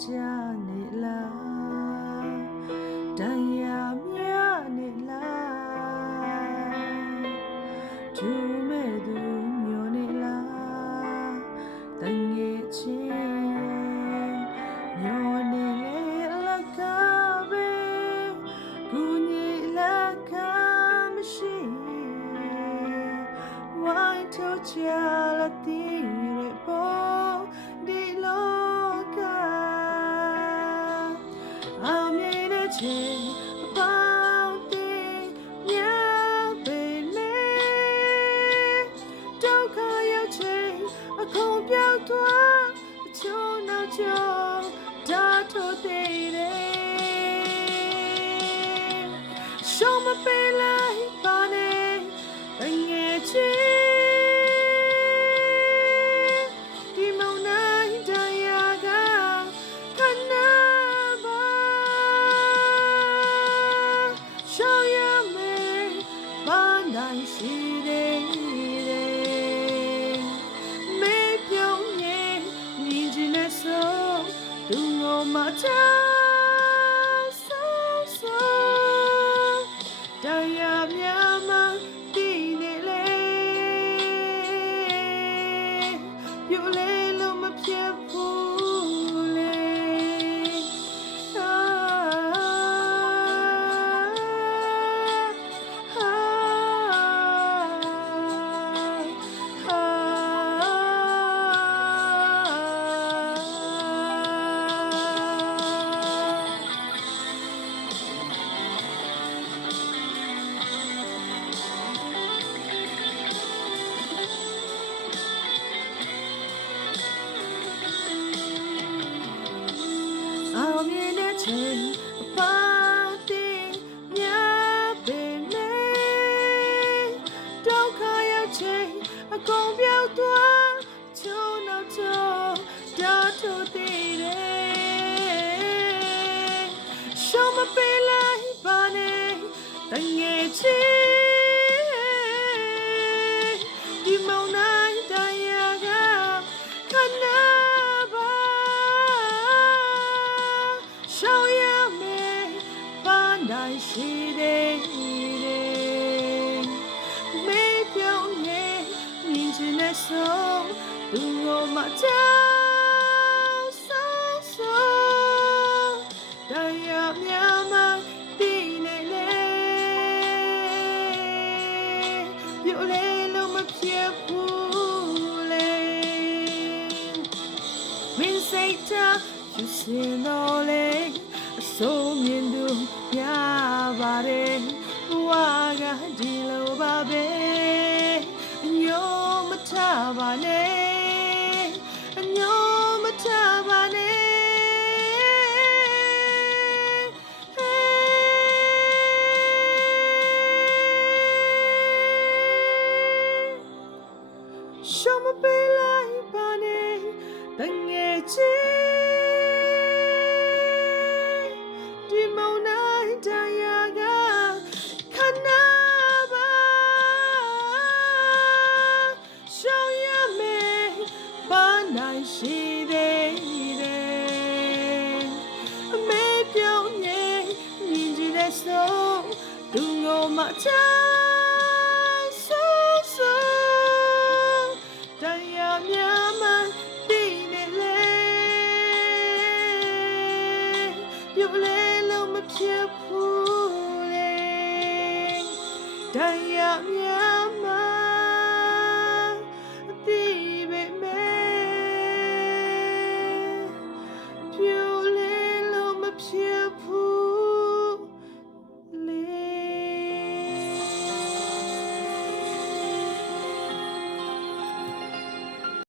နေလားတရားမြနေလားကျူမဲ့သူမျောနေလားတငယ်ချင်းမျောနေလေလကပဲကူညီလက်ကားမရှိဝိုင်းထုတ်ချလာတဲ့ပေါ်ဒီလောကအမြင်နဲ့ချင်အပေါင်းတင်များပေလေဒုက္ခရောက်ချိန်အခုံပြောက်သွားအချို့နောက်ကျော်ဓာတ်ထိုးသေးတယ်ရှောင်းမပေးလိုက်ပါနဲ့ငယ်ချင်းဒီမုန်တိုင်းတရားကခဏပါရှောင်းရမယ်ဘာနိုင်ရှိသေးတယ်မေးပြုံးရဲ့မြင်ချင်တဲ့ဆုံးသူ့ကိုမချတရားများမှတည်နေလေပြိုလေလို့မဖြစ်ဘူးလေအောင်မြင်တဲ့ချိန်အပါတင်များပေမဲ့ဒုက္ခရောက်ချိန်အကုန်ပြောက်သွားချိုးနောက်ချိုးဓာတ်ထိုးသေးတယ်ရှောင်းမပေးလိုက်ပါနဲ့တငယ်ချင်းဒီမုန်တိုင်းတရားကခဏပါရှောင်းရမယ်ဘာနိုင်ရှိသေးတယ်မေးပြုံးရဲ့မြင်ချင်တဲ့ဆုံးသူ့ကိုမချတရားများမှတည်နေလေပြိုလေလို့မဖြစ်ဘူးလေမင်းစိတ်ထားယူစင်တော့လေအစိုးမြင်သူများပါတယ်ဝါကဒီလိုပါပဲအညို့မထားပါနဲ့အညို့မထားပါနဲ့ရှောင်းမပေးလိုက်ပါနဲ့တငယ်ချင်းဒီမုန်တိုင်းတရားကခဏပါရှောင်းရမယ်ဘာနိုင်ရှိသေးတယ်အမေပြုံးရဲ့မြင်ကြည့်တဲ့ဆုံးသူ့ကိုမချတရားများမှတည်နေလေပြိုလေလို့မဖြစ်ဘူးလေတရား